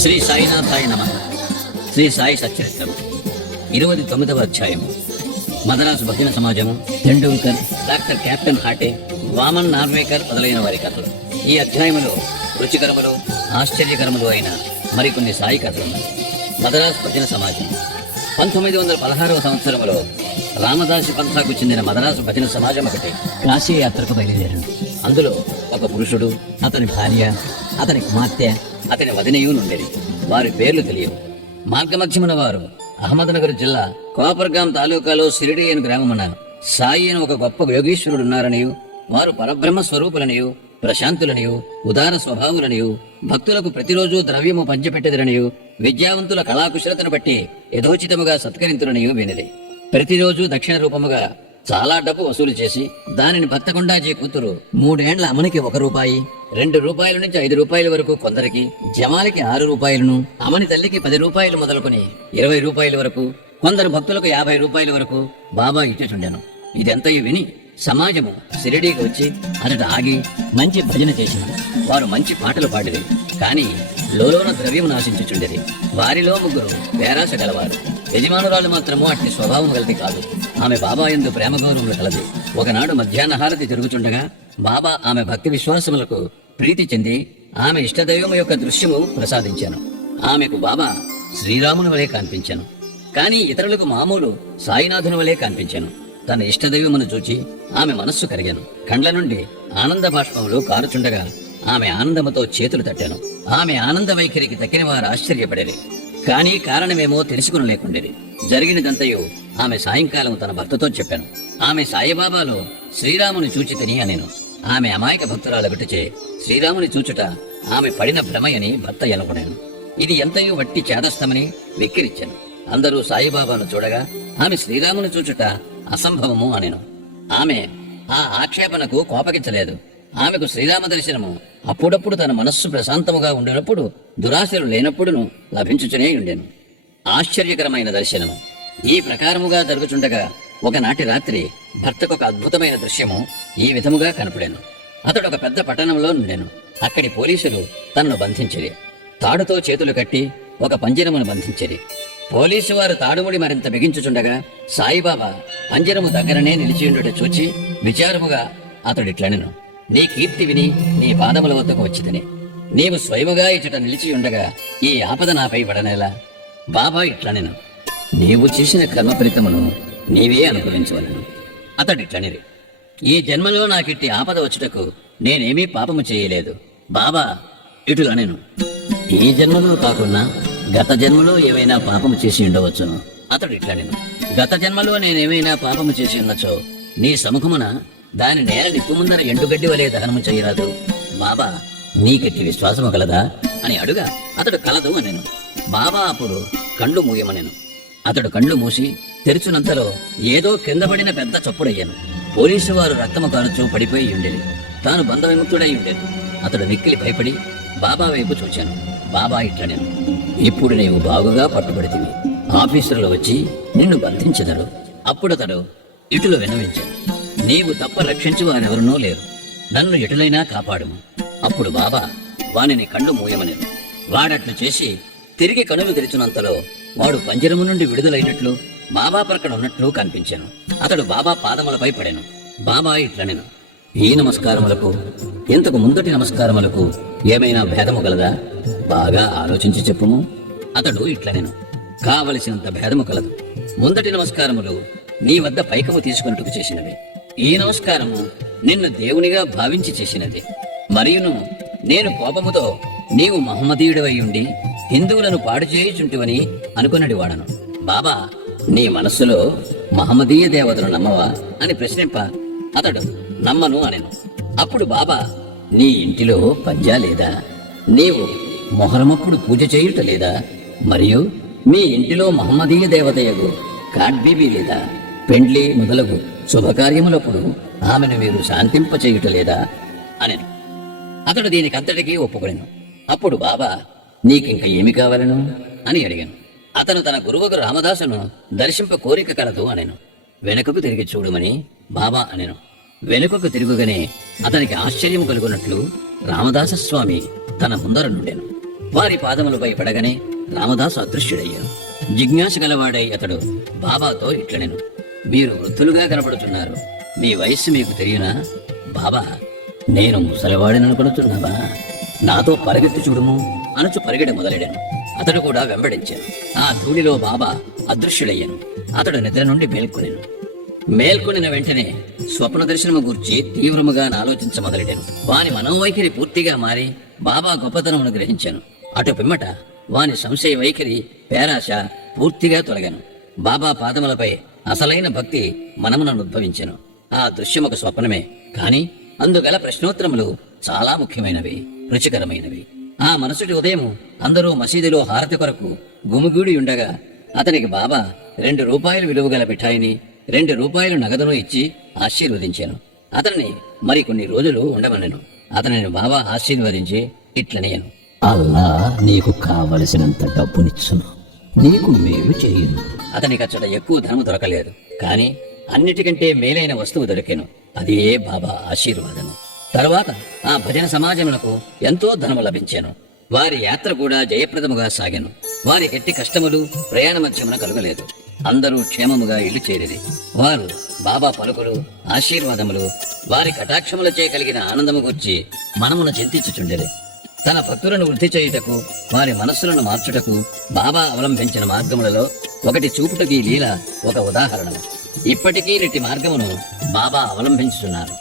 శ్రీ సాయినాథాయ నమః. శ్రీ సాయి సచ్చరిత్రము 29వ అధ్యాయము. మద్రాసు భజన సమాజము, తెండూల్కర్, డాక్టర్ కెప్టెన్ హాటే, వామన్ నార్వేకర్ మొదలైన వారి కథలు. ఈ అధ్యాయములో రుచికరములు, ఆశ్చర్యకరములు అయిన మరికొన్ని సాయి కథలు. మద్రాసు భజన సమాజం 1916వ సంవత్సరములో రామదాసి పంథాకు చెందిన మద్రాసు భజన సమాజం ఒకటి కాశీ యాత్రకు బయలుదేరాడు. అందులో ఒక పురుషుడు, అతని భార్య, అతని కుమార్తె, అతని వదినయు నుండేది. వారి పేర్లు తెలియవు. మార్గమధ్యమున వారు అహ్మద్నగర్ జిల్లా కోపర్గాం తాలూకాలో సిరిడి అని గ్రామమున సాయి అని ఒక గొప్ప యోగీశ్వరుడున్నారనియు, వారు పరబ్రహ్మ స్వరూపులనియు, ప్రశాంతులనియు, ఉదార స్వభావులనియు, భక్తులకు ప్రతిరోజు ద్రవ్యము పంచిపెట్టెదరనియు, విద్యావంతుల కళాకుశలతను బట్టి యథోచితముగా సత్కరింతులనియు వినిది. ప్రతిరోజు దక్షిణ రూపముగా చాలా డబ్బు వసూలు చేసి దానిని భక్తకొండాజీ కూతురు 3 ఏండ్ల అమనికి 1 రూపాయి, 2 రూపాయల నుంచి 5 రూపాయల వరకు కొందరికి, జమాలికి 6 రూపాయలను, అమని తల్లికి 10 రూపాయలు మొదలుకొని 20 రూపాయల వరకు, కొందరు భక్తులకు 50 రూపాయల వరకు బాబా ఇచ్చుచుండెను. ఇదెంతయు విని సమాజము సిరిడీకి వచ్చి అతడు ఆగి మంచి భజన చేసిన వారు మంచి పాటలు పాడిరి. కాని లోలోన ద్రవ్యము నాశించుచుండేది. వారిలో 3 పేరాశ గలవారు. యజమానురాలు మాత్రము అట్టి స్వభావం గలది కాదు. ఆమె బాబా యందు ప్రేమ గౌరవములు కలది. ఒకనాడు మధ్యాహ్న హారతి జరుగుచుండగా బాబా ఆమె భక్తి విశ్వాసములకు ప్రీతి చెంది ఆమె ఇష్టదైవము యొక్క దృశ్యము ప్రసాదించాను. ఆమెకు బాబా శ్రీరాముని వలె కనిపించాను. కాని ఇతరులకు మామూలు సాయినాథుని వలె కనిపించాను. తన ఇష్టదైవమును చూచి ఆమె మనస్సు కరిగాను. కండ్ల నుండి ఆనంద బాష్పములు కారుచుండగా ఆమె ఆనందముతో చేతులు తట్టాను. ఆమె ఆనంద వైఖరికి తక్కిన వారు ఆశ్చర్యపడేది. కానీ కారణమేమో తెలుసుకుని లేకుండేది. జరిగినదంతయు ఆమె సాయంకాలం తన భర్తతో చెప్పాను. ఆమె సాయిబాబాలో శ్రీరాముని చూచితని అనేను. ఆమె అమాయక భక్తురాలొకటిచే శ్రీరాముని చూచుట ఆమె పడిన భ్రమయని భర్త ఎనుకున్నాను. ఇది ఎంతయు వట్టి చేదస్తమని వెక్కిరిచ్చాను. అందరూ సాయిబాబాను చూడగా ఆమె శ్రీరాముని చూచుట అసంభవము అనేను. ఆమె ఆ ఆక్షేపణకు కోపగించలేదు. ఆమెకు శ్రీరామ దర్శనము అప్పుడప్పుడు తన మనస్సు ప్రశాంతముగా ఉండినప్పుడు, దురాశలు లేనప్పుడును లభించుచునే ఉండెను. ఆశ్చర్యకరమైన దర్శనము ఈ ప్రకారముగా జరుగుచుండగా ఒకనాటి రాత్రి భర్తకొక అద్భుతమైన దృశ్యము ఈ విధముగా కనపడాను. అతడు ఒక పెద్ద పట్టణంలో నుండెను. అక్కడి పోలీసులు తనను బంధించిరి. తాడుతో చేతులు కట్టి ఒక పంజరమును బంధించిరి. పోలీసు వారు తాడుముడి మరింత బిగించుచుండగా సాయిబాబా పంజరము దగ్గరనే నిలిచియుండుట చూచి విచారముగా అతడిట్లనెను, నీ కీర్తి విని నీ పాదముల వద్దకు వచ్చితిని. నీవు స్వయముగా ఇచ్చట నిలిచి ఉండగా ఈ ఆపద నాపై పడనేలా? బాబా ఇట్లనెను, నీవు చేసిన కర్మ ఫలితమును నీవే అనుభవించవలను. అతడిట్లనిరి, ఈ జన్మలో నాకిట్టి ఆపద వచ్చుటకు నేనేమీ పాపము చేయలేదు. బాబా ఇటులనెను, ఈ జన్మలో కాకున్నా గత జన్మలో ఏవైనా పాపము చేసి ఉండవచ్చును. అతడిట్లనెను, గత జన్మలో నేనేమైనా పాపము చేసి ఉన్నచో నీ సముఖమున దాని నేల నిప్పు ముందర ఎండుగడ్డి వలె దహనము చేయరాదు. బాబా నీకెట్టి విశ్వాసము కలదా అని అడుగా అతడు కలదు అనెను. బాబా అప్పుడు కళ్ళు మూయమనెను. అతడు కళ్ళు మూసి తెరుచునంతలో ఏదో కింద పడిన పెద్ద చప్పుడయ్యాను. పోలీసు వారు రక్తము కారుచూ పడిపోయి ఉండేది. తాను బంధ విముక్తుడై ఉండేది. అతడు మిక్కిలి భయపడి బాబా వైపు చూచాను. బాబా ఇట్లనెను, ఇప్పుడు నీవు బాగుగా పట్టుబడితివి. ఆఫీసర్లు వచ్చి నిన్ను బంధించెదరు. అప్పుడతడు ఇటులో విన్నవించాను, నీవు తప్ప రక్షించు వారెవరునూ లేరు. నన్ను ఎటులైనా కాపాడుము. అప్పుడు బాబా వానిని కళ్ళు మూయమనెను. వాడట్లు చేసి తిరిగి కనులు తెరిచినంతలో వాడు పంజరము నుండి విడుదలైనట్లు బాబా ప్రక్కన ఉన్నట్లు కనిపించాను. అతడు బాబా పాదములపై పడెను. బాబా ఇట్లనెను, ఈ నమస్కారములకు ఇంతకు ముందటి నమస్కారములకు ఏమైనా భేదము గలదా? బాగా ఆలోచించి చెప్పుము. అతడు ఇట్లనెను, కావలసినంత భేదము కలదు. ముందటి నమస్కారములు నీ వద్ద పైకము తీసుకున్నట్టుకు చేసినవి. ఈ నమస్కారము నిన్ను దేవునిగా భావించి చేసినది. మరియును నేను కోపముతో నీవు మహమ్మదీయుడవై ఉండి హిందువులను పాడు చేయుచుంటివని అనుకున్నది వాడను. బాబా నీ మనస్సులో మహమ్మదీయ దేవతను నమ్మవా అని ప్రశ్నింప అతడు నమ్మను అనెను. అప్పుడు బాబా, నీ ఇంటిలో పంజా లేదా? నీవు మొహరమప్పుడు పూజ చేయుట లేదా? మరియు మీ ఇంటిలో మహమ్మదీయ దేవతయగు కాడ్బీబీ లేదా? పెండ్లి మొదలగు శుభకార్యములప్పుడు ఆమెను మీరు శాంతింప చేయుట లేదా అనెను. అతడు దీనికంతటికీ ఒప్పుకొనెను. అప్పుడు బాబా, నీకింక ఏమి కావాలను అని అడిగాను. అతను తన గురువుకు రామదాసును దర్శింప కోరిక కలదు అనెను. వెనుకకు తిరిగి చూడమని బాబా అనెను. వెనుకకు తిరుగుగానే అతనికి ఆశ్చర్యం కలుగునట్లు రామదాసస్వామి తన ముందర నుండెను. వారి పాదములపై పడగానే రామదాసు అదృశ్యుడయ్యాను. జిజ్ఞాస గలవాడై అతడు బాబాతో ఇట్లనెను, మీరు వృద్ధులుగా కనపడుతున్నారు, మీ వయస్సు మీకు తెలియనా? బాబా, నేను ముసలివాడిననుకొనుచున్నావా? నాతో పరిగెత్తి చూడుము అనుచు పరిగెడ మొదలెడాను. అతడు కూడా వెంబడించాను. ఆ ధూళిలో బాబా అదృశ్యుడయ్యాను. అతడు నిద్ర నుండి మేల్కొనిన వెంటనే స్వప్న దర్శనము గూర్చి తీవ్రముగా ఆలోచించ మొదలెడాను. వాని మనోవైఖరి పూర్తిగా మారి బాబా గొప్పతనమును గ్రహించాను. అటు పిమ్మట వాని సంశయ వైఖరి, పేరాశ పూర్తిగా తొలగాను. బాబా పాదములపై అసలైన భక్తి మనమునను ఉద్భవించెను. ఆ దృశ్యం ఒక స్వప్నమే, కాని అందుగల ప్రశ్నోత్తరములు చాలా ముఖ్యమైనవి, రుచికరమైనవి. ఆ మరుసటి ఉదయం అందరూ మసీదులో హారతి కొరకు గుమిగూడి ఉండగా అతనికి బాబా 2 రూపాయలు విలువగల మిఠాయిని 2 రూపాయలు నగదును ఇచ్చి ఆశీర్వదించాను. అతనిని మరికొన్ని రోజులు ఉండమనెను. అతనిని బాబా ఆశీర్వదించి ఇట్లనేయను, అల్లా నీకు కావలసినంత డబ్బునిచ్చును, నీకు మేలు చేయును. అతనికి అచ్చట ఎక్కువ ధనము దొరకలేదు, కాని అన్నిటికంటే మేలైన వస్తువు దొరికెను. అదే బాబా ఆశీర్వాదము. తరువాత ఆ భజన సమాజములకు ఎంతో ధనము లభించాను. వారి యాత్ర కూడా జయప్రదముగా సాగెను. వారికి ఎట్టి కష్టములు ప్రయాణ మధ్యమున కలుగలేదు. అందరూ క్షేమముగా ఇల్లు చేరిది. వారు బాబా పలుకులు, ఆశీర్వాదములు, వారి కటాక్షములచే కలిగిన ఆనందము గూర్చి మనమును చింతించుచుండెది. తన భక్తులను వృద్ధి చేయుటకు, వారి మనస్సులను మార్చుటకు బాబా అవలంబించిన మార్గములలో ఒకటి చూపుటకు ఈ లీల ఒక ఉదాహరణ. ఇప్పటికీ ఇట్టి మార్గమును బాబా అవలంబించుతున్నారు.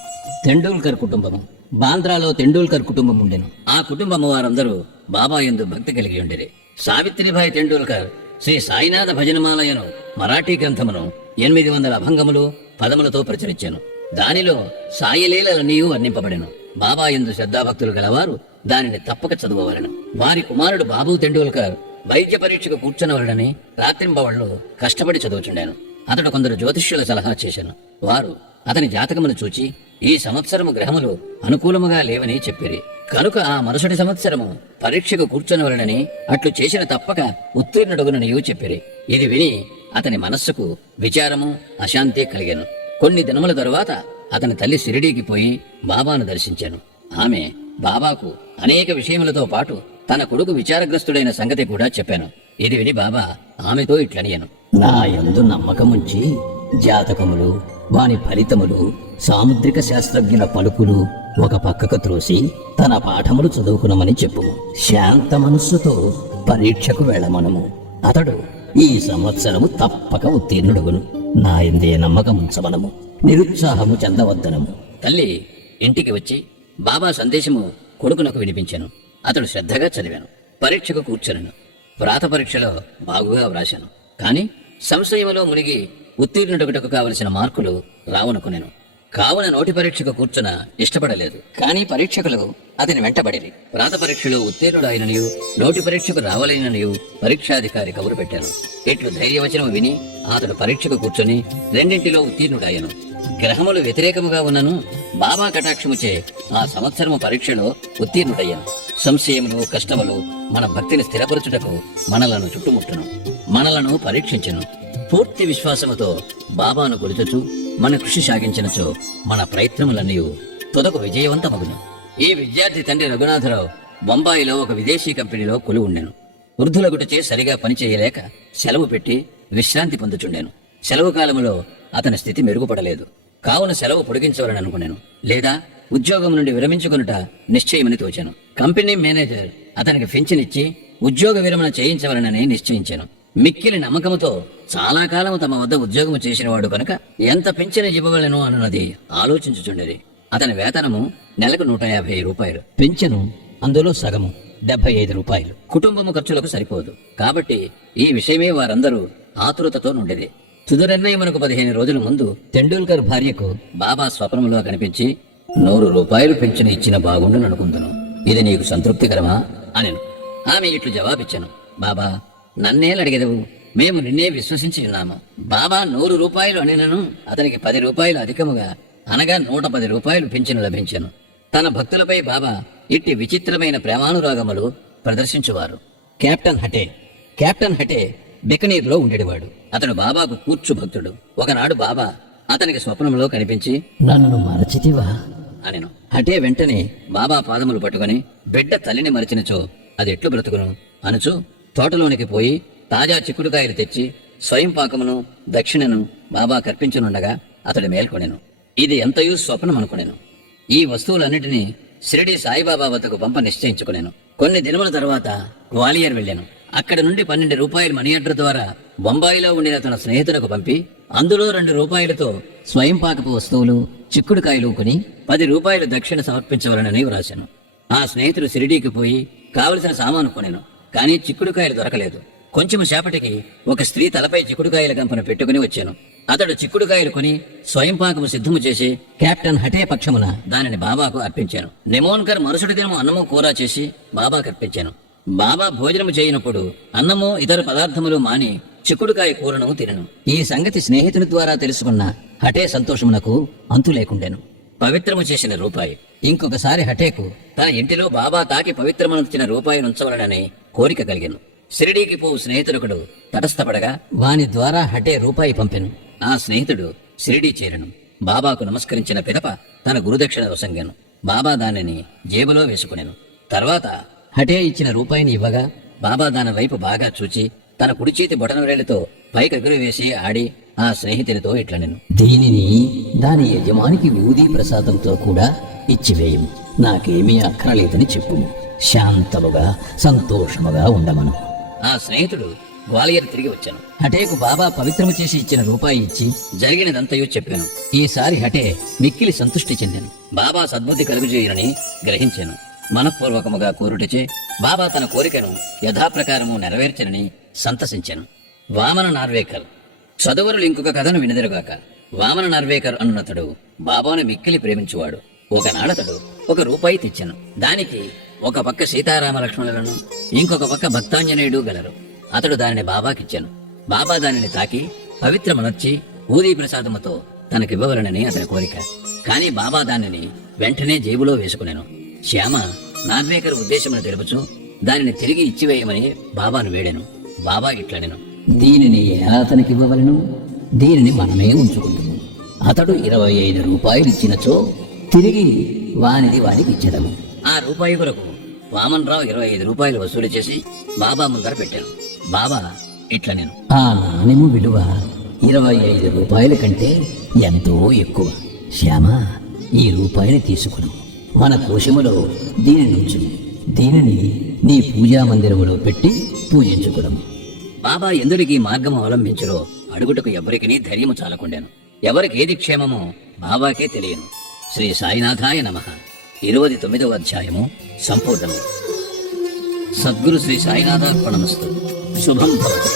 తెండూల్కర్ కుటుంబము. బాంద్రాలో తెండూల్కర్ కుటుంబం ఉండెను. ఆ కుటుంబము వారందరూ బాబా యందు భక్తి కలిగి ఉండేది. సావిత్రిబాయి తెండూల్కర్ శ్రీ సాయినాథ భజనమాలయను మరాఠీ గ్రంథమును 800 అభంగములు పదములతో ప్రచురించాను. దానిలో సాయిలీలన్నీ వర్ణింపబడెను. బాబా యందు శ్రద్ధాభక్తులు గలవారు దానిని తప్పక చదువవలెను. వారి కుమారుడు బాబు తెండూల్కర్ వైద్య పరీక్షకు కూర్చునవలనని రాత్రింబవళ్ళు కష్టపడి చదువుచుండాను. అతడు కొందరు జ్యోతిష్యుల సలహా చేశాను. వారు అతని జాతకమును చూచి ఈ సంవత్సరము గ్రహములు అనుకూలముగా లేవని చెప్పిరి. కనుక ఆ మరుసటి సంవత్సరము పరీక్షకు కూర్చొనవలనని, అట్లు చేసిన తప్పక ఉత్తీర్ణుడగుననియూ చెప్పిరి. ఇది విని అతని మనస్సుకు విచారము, అశాంతి కలిగాను. కొన్ని దినముల తరువాత అతని తల్లి షిరిడీకి పోయి బాబాను దర్శించాను. ఆమె బాబాకు అనేక విషయములతో పాటు తన కొడుకు విచారగ్రస్తుడైన సంగతి కూడా చెప్పాను. ఇది విని బాబా ఆమెతో ఇట్లనియను, నా యందు నమ్మకముంచి జాతకములు, వాని ఫలితములు, సాముద్రిక శాస్త్రజ్ఞుల పలుకులు ఒక పక్కకు త్రోసి తన పాఠములు చదువుకునమని చెప్పుము. శాంత మనస్సుతో పరీక్షకు వెళ్ళమనము. అతడు ఈ సంవత్సరము తప్పక ఉత్తీర్ణుడుగును. నా యందే నమ్మకముంచమనము, నిరుత్సాహము చెందవద్దనము. తల్లి ఇంటికి వచ్చి బాబా సందేశము కొడుకునకు వినిపించాను. అతడు శ్రద్ధగా చదివాను. పరీక్షకు కూర్చొనను. వ్రాత పరీక్షలో బాగుగా వ్రాశాను. కాని సంశయములో మునిగి ఉత్తీర్ణుడొకటకు కావలసిన మార్కులు రావనుకునేను. కావున నోటి పరీక్షకు కూర్చున ఇష్టపడలేదు. కానీ పరీక్షకులు అతని వెంటబడిరి. వ్రాత పరీక్షలో ఉత్తీర్ణుడు అయిననియు, నోటి పరీక్షకు రావాలైననియు పరీక్షాధికారి కబురు పెట్టాను. ఇట్లు ధైర్యవచనం విని అతడు పరీక్షకు కూర్చొని రెండింటిలో ఉత్తీర్ణుడాయను. గ్రహములు వ్యతిరేకముగా ఉన్నను బాబా కటాక్షముచే ఆ సంవత్సరము పరీక్షలో ఉత్తీర్ణుడయ్యాను. సంశయములు, కష్టములు మన భక్తిని స్థిరపరచుటకు మనలను చుట్టుముట్టును, మనలను పరీక్షించును. పూర్తి విశ్వాసముతో బాబాను గుర్తుచు మన కృషి సాగించినచో మన ప్రయత్నములన్నీ తుదకు విజయవంతమగును. ఈ విద్యార్థి తండ్రి రఘునాథరావు బొంబాయిలో ఒక విదేశీ కంపెనీలో కొలువు ఉండెను. వృద్ధులగుటచే సరిగా పనిచేయలేక సెలవు పెట్టి విశ్రాంతి పొందుచుండెను. సెలవు కాలములో అతని స్థితి మెరుగుపడలేదు. కావున సెలవు పొడిగించవలని అనుకున్నాను, లేదా ఉద్యోగం నుండి విరమించుకొనుట నిశ్చయమని తోచాను. కంపెనీ మేనేజర్ అతనికి పింఛనిచ్చి ఉద్యోగ విరమణ చేయించవలనని నిశ్చయించాను. మిక్కిలి నమ్మకముతో చాలా కాలము తమ వద్ద ఉద్యోగము చేసినవాడు కనుక ఎంత పింఛను ఇవ్వవలెను అన్నది ఆలోచించుచుండేది. అతని వేతనము నెలకు 150 రూపాయలు. పింఛను అందులో సగము 75 రూపాయలు. కుటుంబము ఖర్చులకు సరిపోదు. కాబట్టి ఈ విషయమే వారందరూ ఆతురతతో నుండేది. తుది నిర్ణయమునకు 15 రోజుల ముందు తెండూల్కర్ భార్యకు బాబా స్వప్నములో కనిపించి 100 రూపాయలు పింఛను ఇచ్చిన బాగుండును అనుకుందును. ఇది నీకు సంతృప్తికరమా అనెను. ఆమె ఇట్లు జవాబిచ్చాను, బాబా, నన్నేలడిగెదవు, మేము నిన్నే విశ్వసించి ఉన్నాము. బాబా 100 రూపాయలు అనినను అతనికి 10 రూపాయలు అధికముగా, అనగా 110 రూపాయలు పింఛను లభించెను. తన భక్తులపై బాబా ఇట్టి విచిత్రమైన ప్రేమానురాగములు ప్రదర్శించువారు. కెప్టెన్ హటే బికనీర్లో ఉండేవాడు. అతడు బాబాకు కూర్చు భక్తుడు. ఒకనాడు బాబా అతనికి స్వప్నంలో కనిపించి, నన్ను మరచితివా అనెను. హటే వెంటనే బాబా పాదములు పట్టుకుని, బిడ్డ తల్లిని మరచినచో అది ఎట్లు బ్రతుకును అనుచు తోటలోనికి పోయి తాజా చిక్కుడుకాయలు తెచ్చి స్వయం పాకమును దక్షిణను బాబా కర్పించనుండగా అతడు మేల్కొనెను. ఇది ఎంతయూ స్వప్నమనుకొనెను. ఈ వస్తువులన్నిటినీ షిరిడి సాయిబాబా వద్దకు పంప నిశ్చయించుకునేను. కొన్ని దినముల తరువాత గ్వాలియర్ వెళ్ళాను. అక్కడ నుండి 12 రూపాయల మనీ ఆర్డర్ ద్వారా బొంబాయిలో ఉండిన తన స్నేహితులకు పంపి అందులో 2 రూపాయలతో స్వయం పాకపు వస్తువులు చిక్కుడుకాయలు కొని 10 రూపాయలు దక్షిణ సమర్పించవలనని వ్రాశాను. ఆ స్నేహితుడు షిరిడీకి పోయి కావలసిన సామాను కొనెను. కానీ చిక్కుడుకాయలు దొరకలేదు. కొంచెం సేపటికి ఒక స్త్రీ తలపై చిక్కుడుకాయల గంపను పెట్టుకుని వచ్చాను. అతడు చిక్కుడుకాయలు కొని స్వయం పాకము సిద్ధము చేసి కెప్టెన్ హటే పక్షమున దానిని బాబాకు అర్పించాను. నెమోన్కర్ మరుసటి దినము అన్నము కూర చేసి బాబాకు అర్పించాను. బాబా భోజనము చేయనప్పుడు అన్నము ఇతర పదార్థములు మాని చిక్కుడుకాయ కూరను తినను. ఈ సంగతి స్నేహితుని ద్వారా తెలుసుకున్న హటే సంతోషమునకు అంతు లేకుండెను. పవిత్రము చేసిన రూపాయి. ఇంకొకసారి హటేకు తన ఇంటిలో బాబా తాకి పవిత్రమనిచ్చిన రూపాయి ఉంచవలనని కోరిక కలిగెను. షిరిడీకి పోవు స్నేహితుడొకడు తటస్థపడగా వాని ద్వారా హటే రూపాయి పంపెను. ఆ స్నేహితుడు షిరిడీ చేరను. బాబాకు నమస్కరించిన పిదప తన గురుదక్షిణ వసంగాను. బాబా దానిని జేబులో వేసుకునేను. తర్వాత హటే ఇచ్చిన రూపాయిని ఇవ్వగా బాబా దాని వైపు బాగా చూచి తన కుడి చేతి బొటనవేళ్లతో పైకి ఎగురు వేసి ఆడి ఆ స్నేహితునితో ఇట్లనెను. దీనిని దాని యజమానికి ఊదీ ప్రసాదంతో కూడా ఇచ్చివేయము. నాకేమీ అక్కరలేదని చెప్పుము. శాంతముగా సంతోషముగా ఉండమను. ఆ స్నేహితుడు గ్వాలియర్ తిరిగి వచ్చాను. హటేకు బాబా పవిత్రము చేసి ఇచ్చిన రూపాయి ఇచ్చి జరిగినదంతయో చెప్పాను. ఈసారి హటే మిక్కిలి సంతృష్టి చెందాను. బాబా సద్బుద్ధి కలుగుజేయనని గ్రహించాను. మనఃపూర్వకముగా కోరుటచే బాబా తన కోరికను యథాప్రకారము నెరవేర్చనని సంతసించాను. వామన నార్వేకర్. చదువరులు ఇంకొక కథను వినదరుగాక. వామన నార్వేకర్ అన్నతడు బాబాను మిక్కిలి ప్రేమించువాడు. ఒకనాడతడు ఒక రూపాయి తెచ్చాను. దానికి ఒక పక్క సీతారామ లక్ష్మణులను ఇంకొక పక్క భక్తాంజనేయుడు గలరు. అతడు దానిని బాబాకిచ్చాను. బాబా దానిని తాకి పవిత్రమనర్చి ఊదీ ప్రసాదముతో తనకివ్వవలనని అతని కోరిక. కాని బాబా దానిని వెంటనే జేబులో వేసుకునేను. శ్యామ నార్వేకర్ ఉద్దేశమును తెలుపుచు దానిని తిరిగి ఇచ్చివేయమని బాబాను వేడాను. బాబా ఇట్లనెను. దీనిని ఎలా అతనికివ్వవలను? దీనిని మనమే ఉంచుకుంటాము. అతడు 25 రూపాయలు ఇచ్చినచో తిరిగి వానిది వానికి ఇచ్చదము. ఆ రూపాయి కొరకు వామన్ రావు 25 రూపాయలు వసూలు చేసి బాబా ముందర పెట్టాను. బాబా ఇట్లనెను. ఆ నాణెము విలువ 25 రూపాయల కంటే ఎంతో ఎక్కువ. శ్యామ, ఈ రూపాయిని తీసుకును. మన కోశములో దీనిని ఉంచు. దీనిని నీ పూజా మందిరములో పెట్టి పూజించుకుడము. బాబా ఎందురికి మార్గము అవలంబించరో అడుగుటకు ఎవరికినీ ధైర్యము చాలకుండాను. ఎవరికేది క్షేమమో బాబాకే తెలియను. శ్రీ సాయినాథాయ నమః. 29వ అధ్యాయము సంపూర్ణము. సద్గురు శ్రీ సాయినాథార్పణమస్తు. శుభం భవతు.